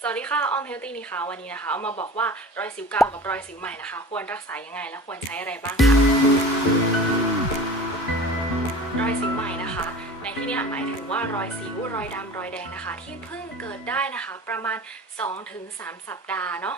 สวัสดีค่ะอ้อมเฮลตี้นี่ค่ะวันนี้นะคะเอามาบอกว่ารอยสิวเก่ากับรอยสิวใหม่นะคะ ควรรักษายังไงและควรใช้อะไรบ้างค่ะรอยสิวใหม่นะคะ ในที่นี้หมายถึงว่ารอยสิวรอยดำรอยแดงนะคะ ที่เพิ่งเกิดได้นะคะ ประมาณ 2-3 สัปดาห์เนาะ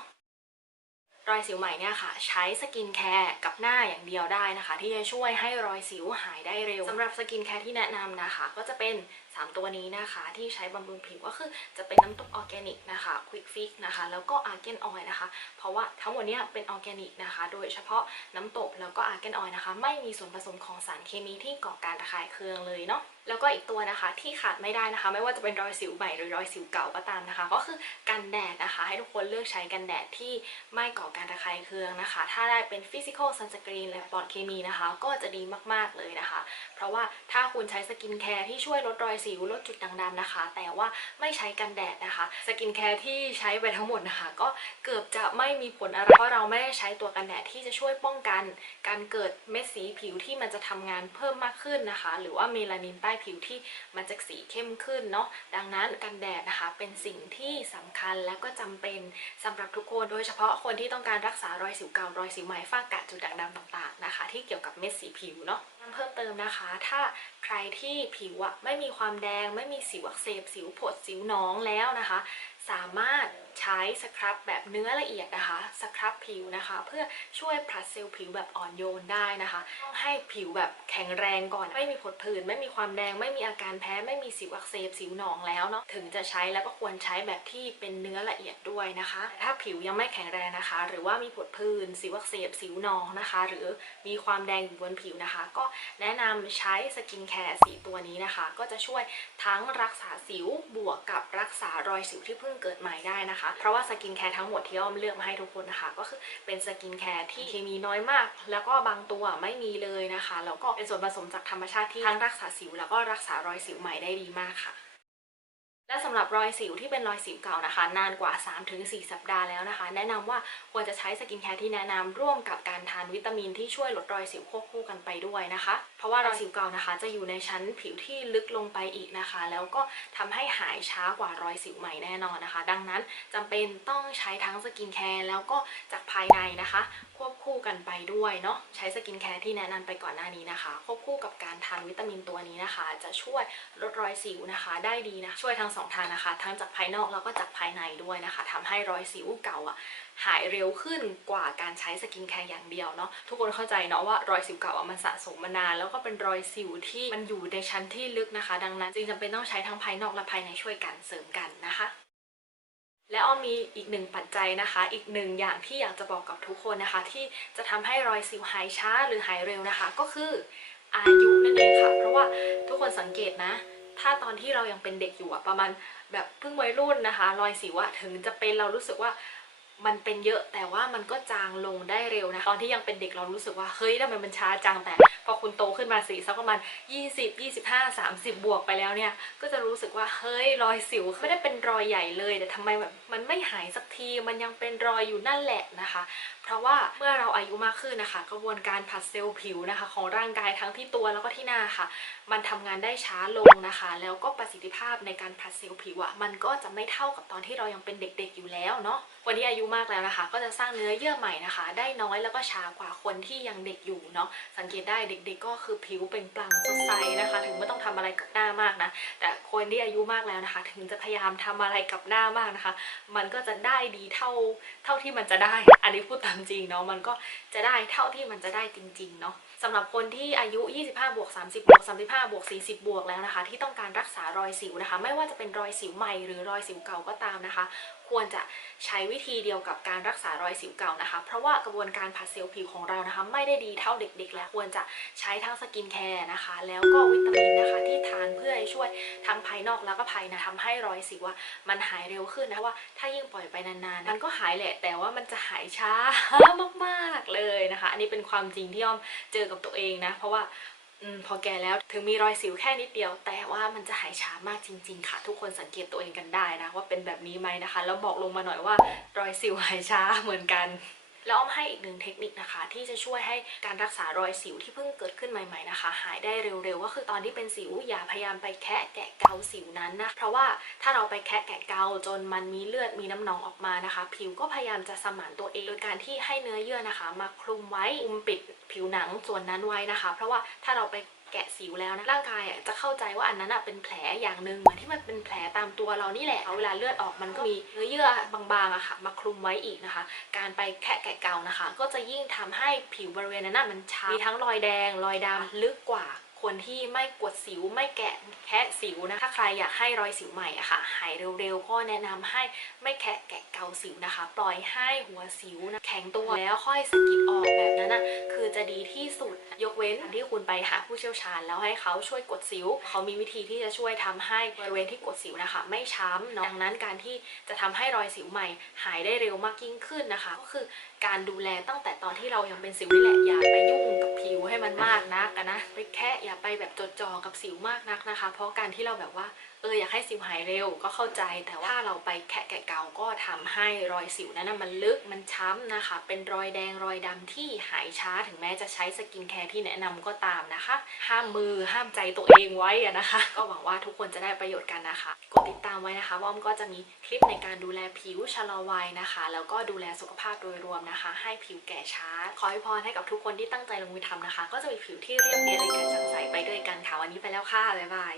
รอยสิวใหม่เนี่ยค่ะ ใช้สกินแคร์กับหน้าอย่างเดียวได้นะคะ ที่จะช่วยให้รอยสิวหายได้เร็วสำหรับสกินแคร์ที่แนะนำนะคะ ก็จะเป็น 3 ตัวนี้นะคะ ที่ใช้บำรุงผิวก็คือจะเป็นน้ำตกออร์แกนิกนะคะควิกฟิกนะคะ แล้วก็อาร์เกนออยนะคะ เพราะว่าทั้งหมดเนี้ยเป็นออร์แกนิกนะคะ โดยเฉพาะน้ำตกแล้วก็อาร์เกนออยนะคะ ไม่มีส่วนผสมของสารเคมีที่ก่อการระคายเคืองเลยเนาะแล้วก็อีกตัวนะคะที่ขาดไม่ได้นะคะ ไม่ว่าจะเป็นรอยสิวใหม่หรือรอยสิวเก่าก็ตามนะคะ ก็คือกันแดดนะคะ ให้ทุกคนเลือกใช้กันแดดที่ไม่ก่อการระคายเคืองนะคะ ถ้าได้เป็นฟิสิกอลซันสกรีนและปลอดเคมีนะคะ ก็จะดีมากๆเลยนะคะ เพราะว่าถ้าคุณใช้สกินแคร์ที่ช่วยลดรอยสิวลดจุดด่างดำนะคะ แต่ว่าไม่ใช้กันแดดนะคะ สกินแคร์ที่ใช้ไปทั้งหมดนะคะ ก็เกือบจะไม่มีผลอะไรเพราะเราไม่ได้ใช้ตัวกันแดดที่จะช่วยป้องกัน การเกิดเม็ดสีผิวที่มันจะทำงานเพิ่มมากขึ้นนะคะ หรือว่าเมลานินใต้ผิวที่มันจะสีเข้มขึ้นเนาะดังนั้นกันแดดนะคะเป็นสิ่งที่สำคัญและก็จำเป็นสำหรับทุกคนโดยเฉพาะคนที่ต้องการรักษารอยสิวเก่ารอยสิวใหม่ฝ้ากระจุดด่างดำต่างๆนะคะ ที่เกี่ยวกับเม็ดสีผิวเนาะเพิ่มเติมนะคะ ถ้าใครที่ผิวอะไม่มีความแดง ไม่มีสิวอักเสบสิวผดสิวน้องแล้วนะคะ สามารถใช้สครับแบบเนื้อละเอียดนะคะ สครับผิวนะคะ เพื่อช่วยผลัดเซลล์ผิวแบบอ่อนโยนได้นะคะต้องให้ผิวแบบแข็งแรงก่อน ไม่มีผดผื่นไม่มีความแดง ไม่มีอาการแพ้ ไม่มีสิวอักเสบสิวหนองแล้วเนาะ ถึงจะใช้แล้วก็ควรใช้แบบที่เป็นเนื้อละเอียดด้วยนะคะ ถ้าผิวยังไม่แข็งแรงนะคะ หรือว่ามีผดผื่นสิวอักเสบสิวหนองนะคะ หรือมีความแดงอยู่บนผิวนะคะ ก็แนะนำใช้สกินแคร์สีตัวนี้นะคะ ก็จะช่วยทั้งรักษาสิวบวกกับรักษารอยสิวที่เพิ่งเกิดใหม่ได้นะคะ เพราะว่าสกินแคร์ทั้งหมดที่อ้อมเลือกมาให้ทุกคนนะคะก็คือเป็นสกินแคร์ที่เคมีน้อยมาก แล้วก็บางตัวไม่มีเลยนะคะแล้วก็เป็นส่วนผสมจากธรรมชาติที่ทั้งรักษาสิว แล้วก็รักษารอยสิวใหม่ได้ดีมากค่ะและสำหรับรอยสิวที่เป็นรอยสิวเก่านะคะ นานกว่า 3-4 สัปดาห์แล้วนะคะ แนะนำว่าควรจะใช้สกินแคร์ที่แนะนำร่วมกับการทานวิตามินที่ช่วยลดรอยสิวควบคู่กันไปด้วยนะคะเพราะว่ารอยสิวเก่านะคะ จะอยู่ในชั้นผิวที่ลึกลงไปอีกนะคะ แล้วก็ทำให้หายช้ากว่ารอยสิวใหม่แน่นอนนะคะ ดังนั้นจำเป็นต้องใช้ทั้งสกินแคร์แล้วก็จากภายในนะคะ ควบคู่กันไปด้วยเนาะใช้สกินแคร์ที่แนะนำไปก่อนหน้านี้นะคะ ควบคู่กับการทานวิตามินตัวนี้นะคะ จะช่วยลดรอยสิวนะคะ ได้ดีนะช่วยทั้งสองทางนะคะ ทั้งจากภายนอกแล้วก็จากภายในด้วยนะคะทำให้รอยสิวเก่าอะ หายเร็วขึ้นกว่าการใช้สกินแคร์อย่างเดียวเนาะทุกคนเข้าใจเนาะว่ารอยสิวเก่าอะมันสะสมมานาน แล้วก็เป็นรอยสิวที่มันอยู่ในชั้นที่ลึกนะคะ ดังนั้นจึงจำเป็นต้องใช้ทั้งภายนอกและภายในช่วยกันเสริมกันนะคะและอ้อมมีอีกหนึ่งปัจจัยนะคะ อีกหนึ่งอย่างที่อยากจะบอกกับทุกคนนะคะ ที่จะทำให้รอยสิวหายช้าหรือหายเร็วนะคะ ก็คืออายุนั่นเองค่ะ เพราะว่าทุกคนสังเกตนะ ถ้าตอนที่เรายังเป็นเด็กอยู่อะประมาณแบบเพิ่งวัยรุ่นนะคะ รอยสิวอะถึงจะเป็นเรารู้สึกว่า มันเป็นเยอะแต่ว่ามันก็จางลงได้เร็วนะ ตอนที่ยังเป็นเด็กเรารู้สึกว่าเฮ้ยทำไมมันช้าจังแต่พอคุณโตขึ้นมาสีสักประมาณ 20 25 30 บวกไปแล้วเนี่ย ก็จะรู้สึกว่าเฮ้ยรอยสิวไม่ได้เป็นรอยใหญ่เลย แต่ทำไมแบบมันไม่หายสักทีมันยังเป็นรอยอยู่นั่นแหละนะคะ เพราะว่าเมื่อเราอายุมากขึ้นนะคะ กระบวนการผัดเซลล์ผิวนะคะ ของร่างกายทั้งที่ตัวแล้วก็ที่หน้าค่ะ มันทำงานได้ช้าลงนะคะ แล้วก็ประสิทธิภาพในการผัดเซลล์ผิวอะมันก็จะไม่เท่ากับตอนที่เรายังเป็นเด็กๆอยู่แล้วเนาะคนที่อายุมากแล้วนะคะ ก็จะสร้างเนื้อเยื่อใหม่นะคะ ได้น้อยแล้วก็ช้ากว่าคนที่ยังเด็กอยู่เนาะสังเกตได้เด็กๆ ก็คือผิวเปล่งปลั่งสดใสนะคะ ถึงไม่ต้องทำอะไรกับหน้ามากนะแต่คนที่อายุมากแล้วนะคะ ถึงจะพยายามทำอะไรกับหน้ามากนะคะ มันก็จะได้ดีเท่าเท่าที่มันจะได้ อันนี้พูดตามจริงเนาะมันก็จะได้เท่าที่มันจะได้จริง ๆ เนาะ สำหรับคนที่อายุ 25 บวก 30 บวก 35 บวก 40 บวกแล้วนะคะ ที่ต้องการรักษารอยสิวนะคะ ไม่ว่าจะเป็นรอยสิวใหม่หรือรอยสิวเก่าก็ตามนะคะ ควรจะใช้วิธีเดียวกับการรักษารอยสิวเก่านะคะ เพราะว่ากระบวนการผัดเซลล์ผิวของเรานะคะ ไม่ได้ดีเท่าเด็ก ๆ แล้วควรจะใช้ทั้งสกินแคร์นะคะ แล้วก็วิตามินนะคะที่ทานเพื่อให้ช่วยทั้งภายนอกแล้วก็ภายในทำให้รอยสิวมันหายเร็วขึ้นนะว่าถ้ายิ่งปล่อยไปนานๆมันก็หายแหละ แต่ว่ามันจะหายช้ามากๆเลยนะคะ อันนี้เป็นความจริงที่อ้อมเจอกับตัวเองนะ เพราะว่าอพอแก่แล้วถึงมีรอยสิวแค่นิดเดียว แต่ว่ามันจะหายช้ามากจริง ๆ ค่ะ ทุกคนสังเกตตัวเองกันได้นะว่าเป็นแบบนี้ไหมนะคะ แล้วบอกลงมาหน่อยว่ารอยสิวหายช้าเหมือนกัน แล้วอ้อมให้อีกหนึ่งเทคนิคนะคะ ที่จะช่วยให้การรักษารอยสิวที่เพิ่งเกิดขึ้นใหม่ๆนะคะ หายได้เร็วๆ ก็คือตอนที่เป็นสิวอย่าพยายามไปแคะแกะเกาสิวนั้นนะเพราะว่าถ้าเราไปแคะแกะเกาจนมันมีเลือดมีน้ำหนองออกมานะคะ ผิวก็พยายามจะสมานตัวเองโดยการที่ให้เนื้อเยื่อนะคะ มาคลุมไว้อุ้มปิดผิวหนังส่วนนั้นไว้นะคะ เพราะว่าถ้าเราไป แกะสิวแล้วนะร่างกายอะจะเข้าใจว่าอันนั้นอะเป็นแผลอย่างหนึ่งเหมือนที่มันเป็นแผลตามตัวเรานี่แหละเอาเวลาเลือดออกมันก็มีเนื้อเยื่อบางๆอะค่ะมาคลุมไว้อีกนะคะ การไปแคะแกะเกานะคะ ก็จะยิ่งทำให้ผิวบริเวณนั้นมันช้ำมีทั้งรอยแดงรอยดำลึกกว่า คนที่ไม่กดสิวไม่แกะแคะสิวนะถ้าใครอยากให้รอยสิวใหม่อะค่ะหายเร็วๆก็แนะนำให้ไม่แคะแกะเกาสิวนะคะ ปล่อยให้หัวสิวนะแข็งตัวแล้วค่อยสกิดออกแบบนั้นนะคือจะดีที่สุดยกเว้นที่คุณไปหาผู้เชี่ยวชาญ แล้วให้เขาช่วยกดสิว เขามีวิธีที่จะช่วยทำให้บริเวณที่กดสิวนะคะ ไม่ช้ำเนาะดังนั้นการที่จะทำให้รอยสิวใหม่ หายได้เร็วมากยิ่งขึ้นนะคะ ก็คือการดูแลตั้งแต่ตอนที่เรายังเป็นสิวนี่แหละอย่าไป ผิวให้มันมากนักนะไปแค่อย่าไปแบบจดจ่อกับสิวมากนักนะคะ เพราะการที่เราแบบว่าเอออยากให้สิวหายเร็วก็เข้าใจ แต่ว่าถ้าเราไปแคะแกะเกาก็ทำให้รอยสิวนั้นนะมันลึกมันช้ำนะคะ เป็นรอยแดงรอยดำที่หายช้าถึงแม้จะใช้สกินแคร์ที่แนะนำก็ตามนะคะ ห้ามมือห้ามใจตัวเองไว้นะคะ ก็หวังว่าทุกคนจะได้ประโยชน์กันนะคะ กดติดตามไว้นะคะว่าอ้อมก็จะมีคลิปในการดูแลผิวชะลอวัยนะคะ แล้วก็ดูแลสุขภาพโดยรวมนะคะ ให้ผิวแก่ช้า ขอให้พรให้กับทุกคนที่ตั้งใจลงมือทำนะคะ ก็จะมีผิวที่เรียบเนียนและกระจ่างใสไปด้วยกันค่ะวันนี้ไปแล้วค่ะบ๊ายบาย